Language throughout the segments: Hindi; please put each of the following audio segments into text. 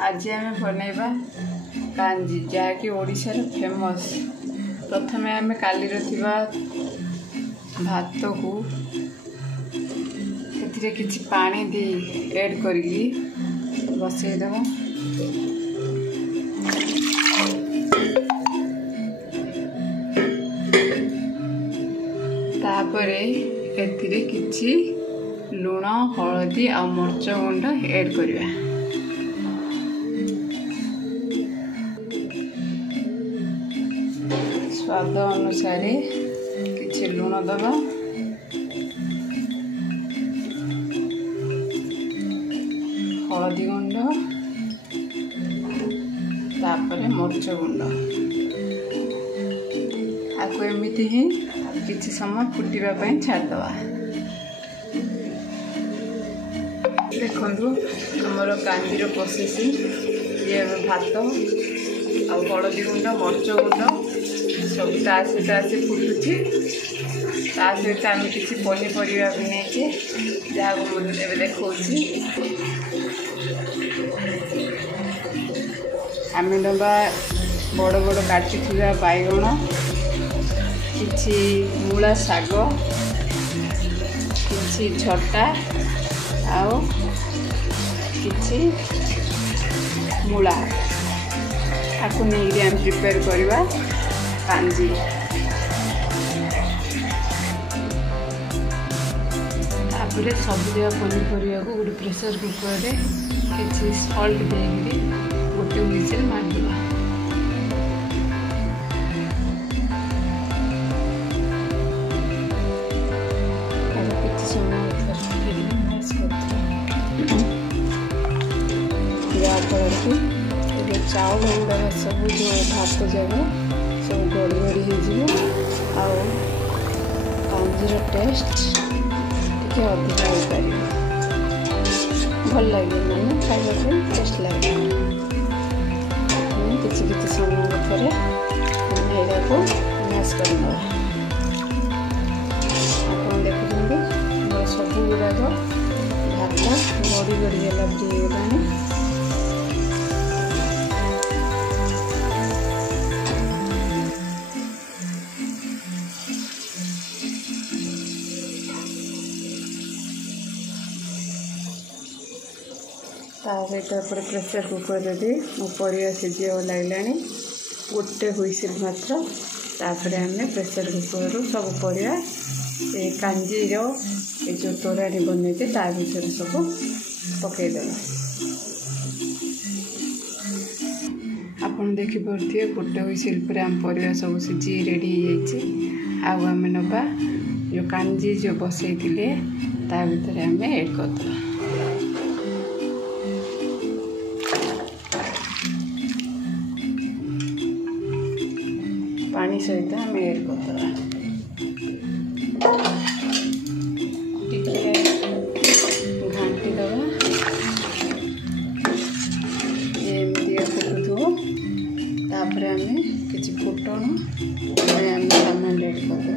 आज आम बनैबा कांजी जहाँकि ओडिशार फेमस। प्रथमे आम काली भात को किछि पानी दे ऐड करी बसईदेव। तापरे एथिरे किछि लुण हलदी आ मर्च गुंड ऐड करिया। स्वाद अनुसार किछि लुण दबा, हलदी गुंड, तापरे मर्च गुंड। आपको एमती ही किछि समय फुटिबा पई छाड़दवा। देखो आमर कांजीर प्रोसेसिंग ये भात आ हलदी गुंड मर्च गुंड सब तासी फुटुची। ता सहित आम किसी पनीपरिया भी नहीं जहाँ मुझे देखा आम नवा बड़ बड़ काटी बैगण, किछि मूला शाग, किछि झटा आओ किछि मूला आपको नहीं आम प्रिपेयर करवा कांजी। तापर सब पनीपरिया को गोटे प्रेसर कुकर रे किछि सॉल्ट देकरी गोटे व्हिसिल मारदेवा। चाउल गुड़ा सब जो भात जगह सब गड़ी गड़ी हो कांजीर टेस्ट टे अधिक हो पार भल लगे मैंने खाइबा टेस्ट लगे। किसी किसी समय थे मैदा को मैश कर देखते सब गुड़ाक भात गड़ी गड़ी गला सहित प्रेसर कुकर दे मो परिया सीझा लगे गोटे हुईसिल मात्र। तापर आम प्रेसर कुकर सब परिया कांजीर ये जो तोराणी बनईचे ता भर सब पकईदे। आपन देखिपे गोटे हुईसिल पर आम परिया सब सीझी रेडी हो आम नवा जो कांजी जो बसई ता भर आम ऐड करदे। पानी सहित आम ऐड करदे। घाटी दबा एमती फुटुव। तापर आम किसी फुटण आम सामान ऐड करदे।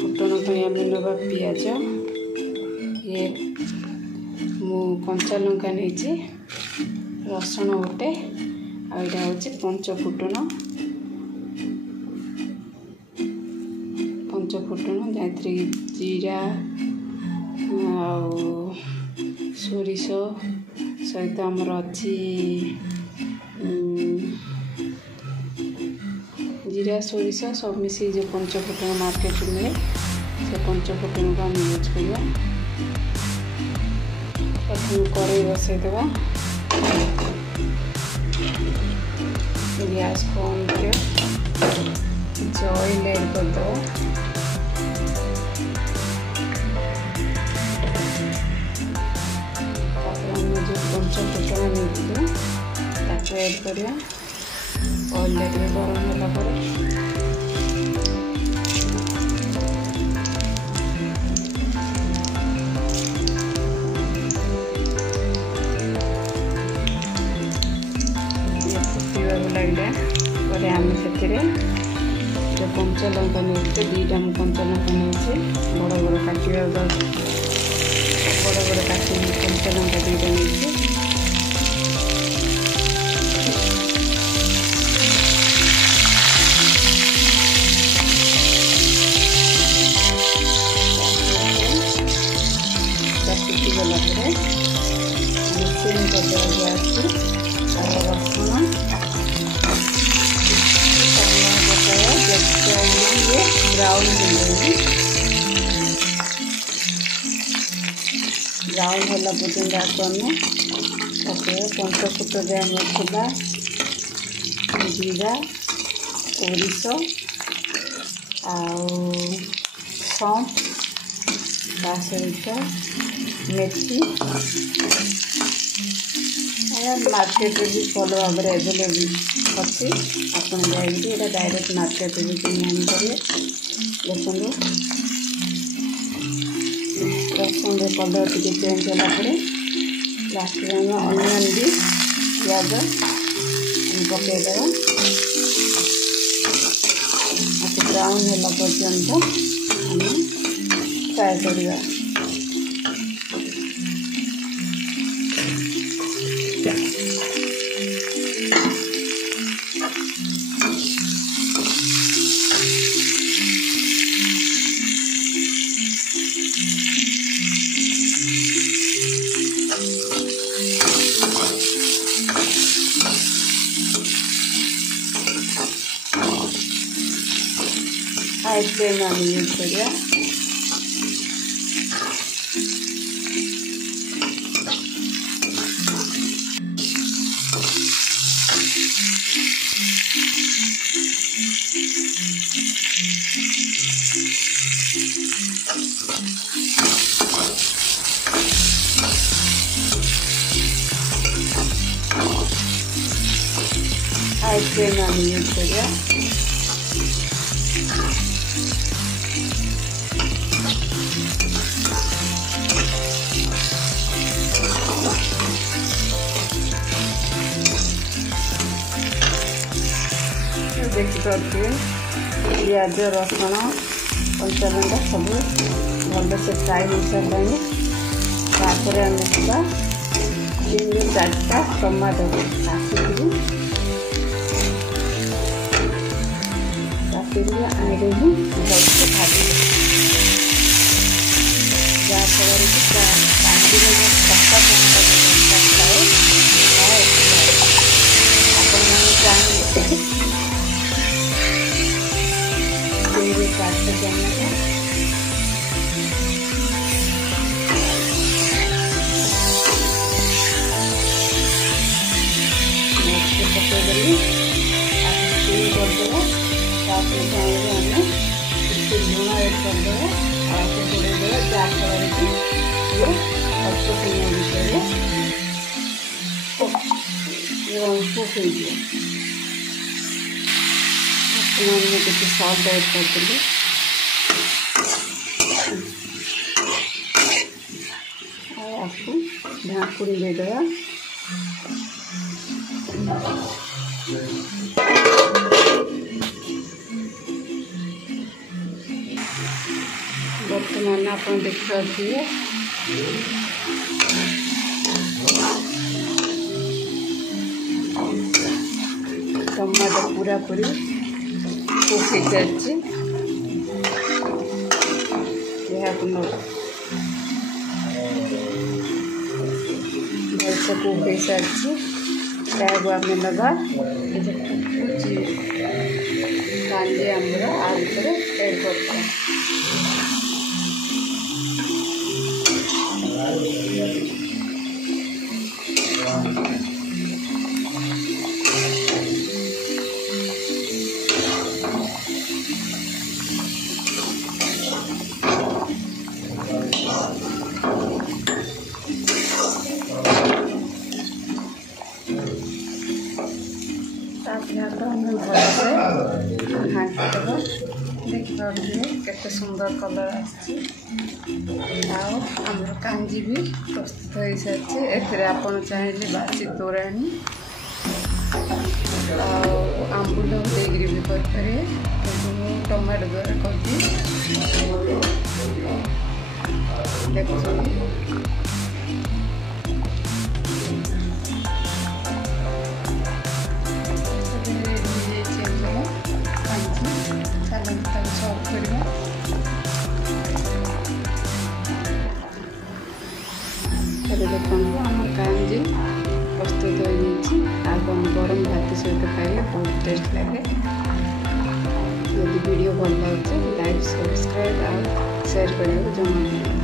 फुटण पर आम नवा पियाज ये मु कंचा लंका नहीं रसुण गोटे आईटा हूँ पंचफुटण जहाँ जीरा सोरिष सहित आमर अच्छी जीरा सोरिष सब मिसी जो पंचफुटण मार्केट मिले से पंचफुटण को आम यूज करवा। प्रथम कड़ाई बसईदेवा, गैस को ऑन कर ऑयल ऐड करदे। जो पंचफुटण नहीं ऐड करिया। ऑयल गरम होला लगे आम से जो कंचा लंका नहीं दीटा कंचा लंका नहीं बड़ बड़ काटिया बड़ बड़ काटी कंचा लंका दीटा नहीं करदेवा गैस रसुण ये ब्राउन ब्राउन होला पर्यंत आम पकड़ पंच फुट जाए मसला जीरा सोरिष सौंफ ता सहित मेथी मार्केट भी भल भाव में एभेलेबल अच्छी आपड़ जाइए डायरेक्ट मार्केट भी किन देखो रसुन कलर टी चेंज होगापर लास्ट में अनियन भी प्याज पकईदे ब्राउन होला पर्यंत आम फ्राए करवा हाई फ्लेम आम यूज करिया हाई फ्लेम आम यूज करिया देखिपे पियाज रसुण कंचा लंका सब भल से फ्राए हो सारे तापर आम 3 ରୁ 4टा टमाटो काटिकी आगे ही भलसे भाजी जहाँफल कि पक्का खाए चाहिए काट जाना पकईदेली करदेव हमें लुण एड करदेव घोड़ेदेव जहाँफल कि ये अल्प समय भितर कुक हो किसी सल्ट एड करदेली आपको ढाँकुड़ी देदेवा बर्तमान आप देखिए टमाटो पूरा पूरी कुक हो सारी भलसे कुक हो सारी त्याग आम नवा कुची कांजी आमर आ भर एड कर भलसे हाँकीदेव देखिए केते सुंदर कलर आमर कांजी भी प्रस्तुत हो सारी एपण चाहिए बासी तोराणी आंबुल देकर भी करेंगे टमाटो द्वारा कर देखुं देखो आम कांजी गरम भात सहित खाइले बहुत टेस्ट लगे। यदि वीडियो भल लगे लाइक सब्सक्राइब और शेयर करने को जमा।